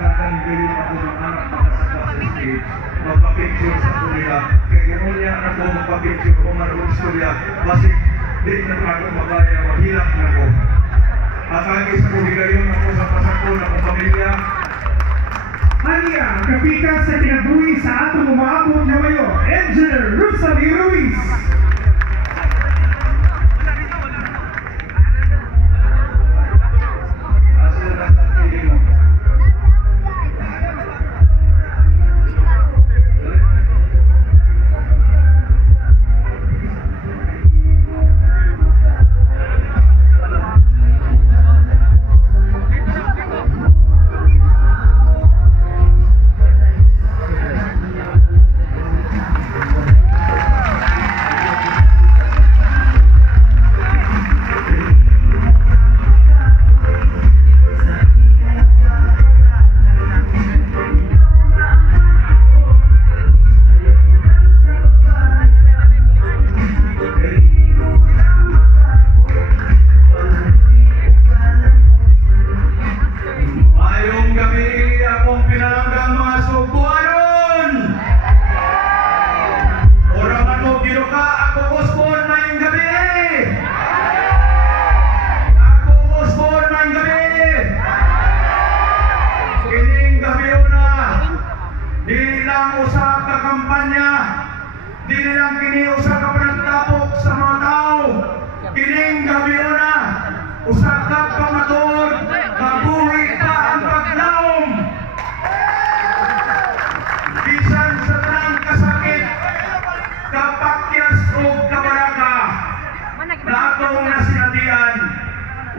nakakanggayon ako ng anak makasaka sa stage, magpapicture sa kulya. Kaya gano'n niya ako magpapicture ko maroon istorya. Basig, di na ako makaya, maghilak na ko. At agis ako higayon ako sa pasako ng akong pamilya. Hanya, kapikas sa tinabuhi sa atong umaabot na mayo, Engineer Rosalie Ruiz.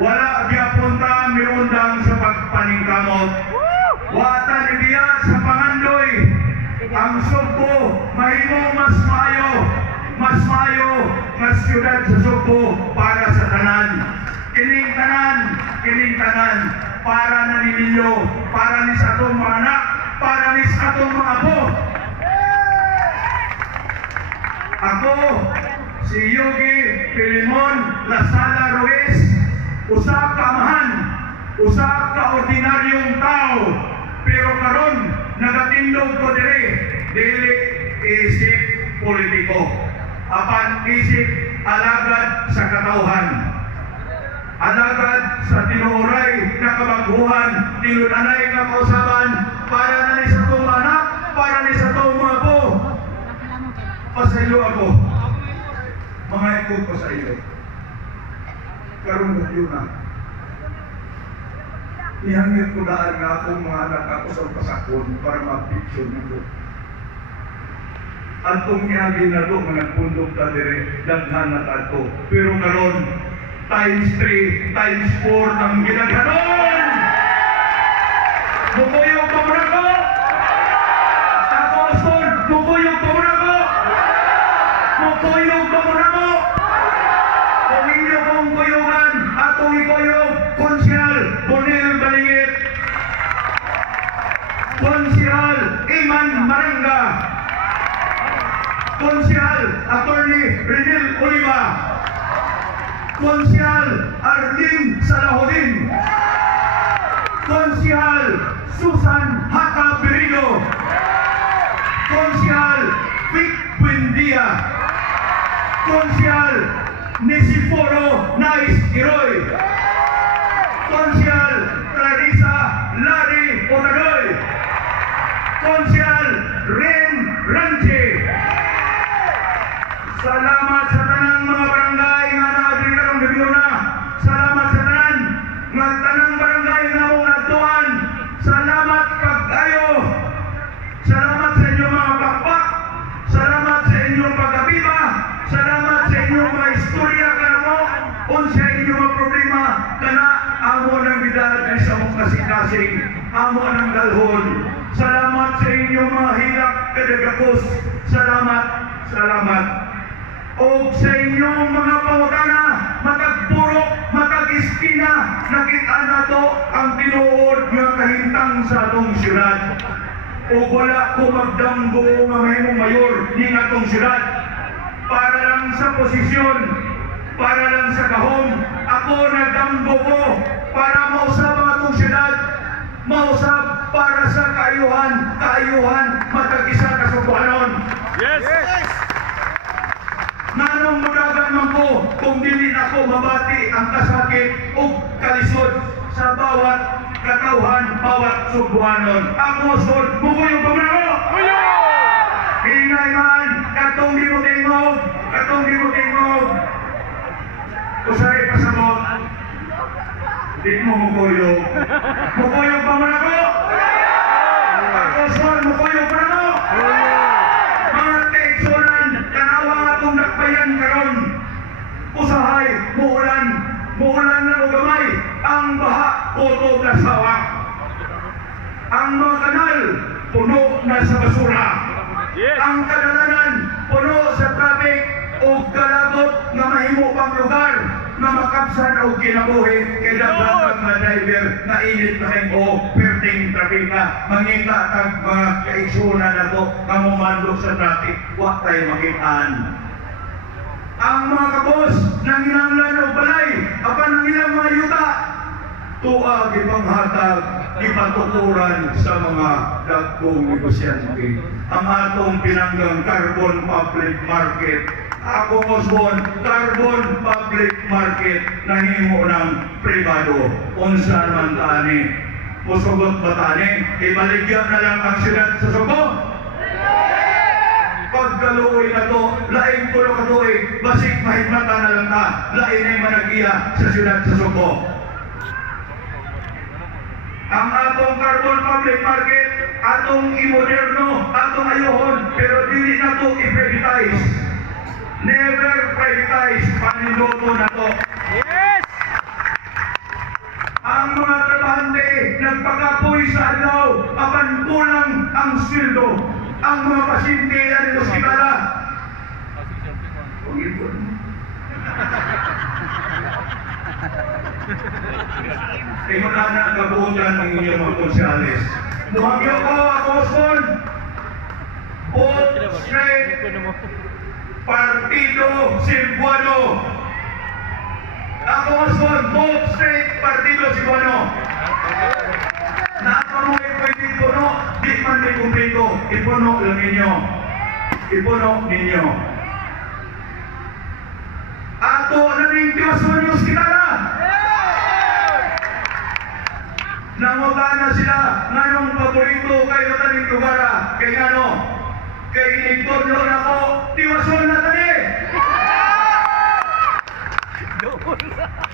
Wala giapunta mirundang sa pagpaningkamot. Watan ibiya sa pangandoy. Ang Sugbo mahimong mas mayo nga siyudad sa Sugbo para sa tanan. Kining tanan para na ninyo, para ni sa atong mga anak, para ni sa atong mga apo. Ako si Yogi Filimon Lasala Ruiz, usa ka amahan, usa ka ordinaryong tao, pero karon nagatindog ko dili isip politiko, apan isip alagad sa katauhan, alagad sa tinuoray na kabaguhan, tinunanay nga kausaban para na ni sa tong anak, para ni sa tong mga po. Pasayo ako, mga ikot ko sa iyo. Karon ko na. Ihangit ko daan nga akong mga anak ako sa pasakon para mag-picture nito. Antong ihangin na ito, mga nagpundok na dire, daghan na tato. Pero karon times 3, times 4 ang ginaganon! Mukuyog pa mo na ko! Ako, Oston, mukuyog pa mo na ko! Mukuyog pa mo na ko! Kung inyo kong kuyugan, atong ikuyog, Konsyal Bonil Balingit, Konsyal Iman Maranga, Konsyal Attorney Renil Oliva, Konsyal Arlene Salahodin, Konsyal Susan Haka Berido, Konsyal Vic Buendia, Konsyal Nisiforo Nice Giroy, Konsyal Clarissa Larry Otadoy, Konsyal Ren Ranche. Salamat sa tanang mga barangay nga naabili karong gabi na. Salamat sa tanan nga tanang barangay nga mong natuan. Salamat pag-ayo. Salamat sa inyong mga pakpak. Salamat sa inyong pag-abiba. Salamat sa inyong mga istorya kanamo. Unsa inyong mga problema kana amo ng bidad ay sa mong kasing-kasing. Amo ng dalhon. Salamat sa inyong mga hilak kadagakos. Salamat. O sa inyong mga pawagana, matagpurok, matag-iskina, nakita na to ang tinuod nga kahintang sa atong siyudad. O wala ko magdamgo nga mahimong mayor ni atong siyudad. Para lang sa posisyon, para lang sa kahom, ako nagdamgo ko para mausap ang atong siyudad, mausap para sa kaayuhan matag isa ka Subuanon. Yes! Nanong mudagan man ko kung dili na ko mabati ang kasakit o kalisod sa bawat katawhan, bawat Subuanon. Ang musod, mukuyo pa mo! Hinay man, katong di mo tingog, usay pasabot, di mo mukuyo. Mukuyo pa mo ako! Ang musod, mukuyo pa mo! Mga kaigsunan, tanawa nga kong nakbayan karon. Usahay, muulan na ugamay, ang baha, kutob na sawa. Ang mga kanal, puno na sa basura. Yes! Ang kadalanan, puno sa traffic o kalagot na mahimo pang lugar na makapsan o kinabuhi kay dapat mga driver na init na rin o perting trapika. Mangita ang mga kaisuna na to kamumando sa traffic, wak tayo makitaan. Ang mga kabos nang hinanglan o balay, apan ang ilang mga yuta, tuag ipanghatag, ipatukuran sa mga dagkong negosyante. Ang atong pinanggang Carbon Public Market, ako Osbon, Carbon Public Market na himo ng privado. Unsa man tani, musugot ba tani, ibaligyan na lang ang siyudad sa Subo. Pagkaluoy na to, laing tulo ka to basik mahigmata na lang ta, lain ay managiya sa siyudad sa Subo. Ang atong Carbon Public Market, atong i-moderno, atong ayohon, pero dili na to i-privatize. Never privatize, panindoto na to. Yes! Ang mga trabahante nagpakapoy sa adlaw, apan kulang ang sweldo. Ang mga pasyente ang ospitala. Ay magana kabuutan ng inyong mga konsyales. Muhagyo ko ako son. Both straight Partido Cebuano. Ako son, both straight Partido Cebuano. Nakamuhay ko hindi puno, di man may kumplito. Ipuno lang ninyo. Ipuno ninyo. Ato na rin tiwason yung ospitala. Nangutana sila, nganong paborito kayo taning tugara? Kay ano? Kay Igtorno na ko, tiwason na tani!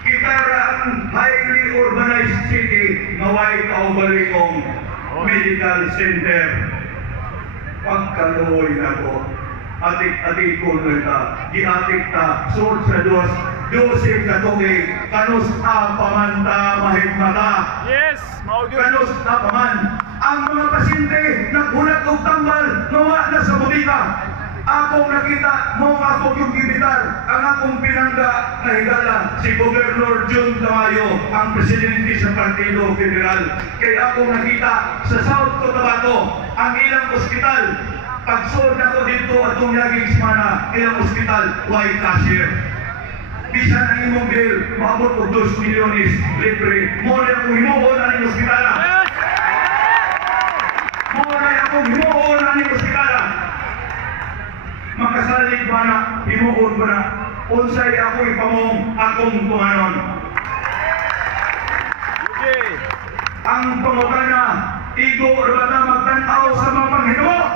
Kita ang highly urbanized city, maway kaubalikong medical center. Pagkaluoy na ko, atik-atik ko na giatik ta, sort sa Diyos, Diyosig na tugig, kanus apamanta mahigmata. Yes! Kanus apaman. Ang mga pasyente naghulat o tambal, nawa na sa butika. Akong nakita, mo ako yung gibitar, ang akong pinangga na higala, si Governor Jun Tamayo, ang presidente sa Partido Federal. Kaya akong nakita sa South Cotabato, ang ilang ospital, pagsood ako dito atong yaging semana, ilang ospital, white cashier. Bisan ang imong bill, maabot o 2 milyones libre. Muna akong himuon ang inyong ospitala. Muna akong himuon ang inyong ospitala. Makasalig ba na, himuon ba na, unsay ako ipamong akong tumanon. Okay! Ang pangutana, igo or ba na magtanaw sa mga panghinuo?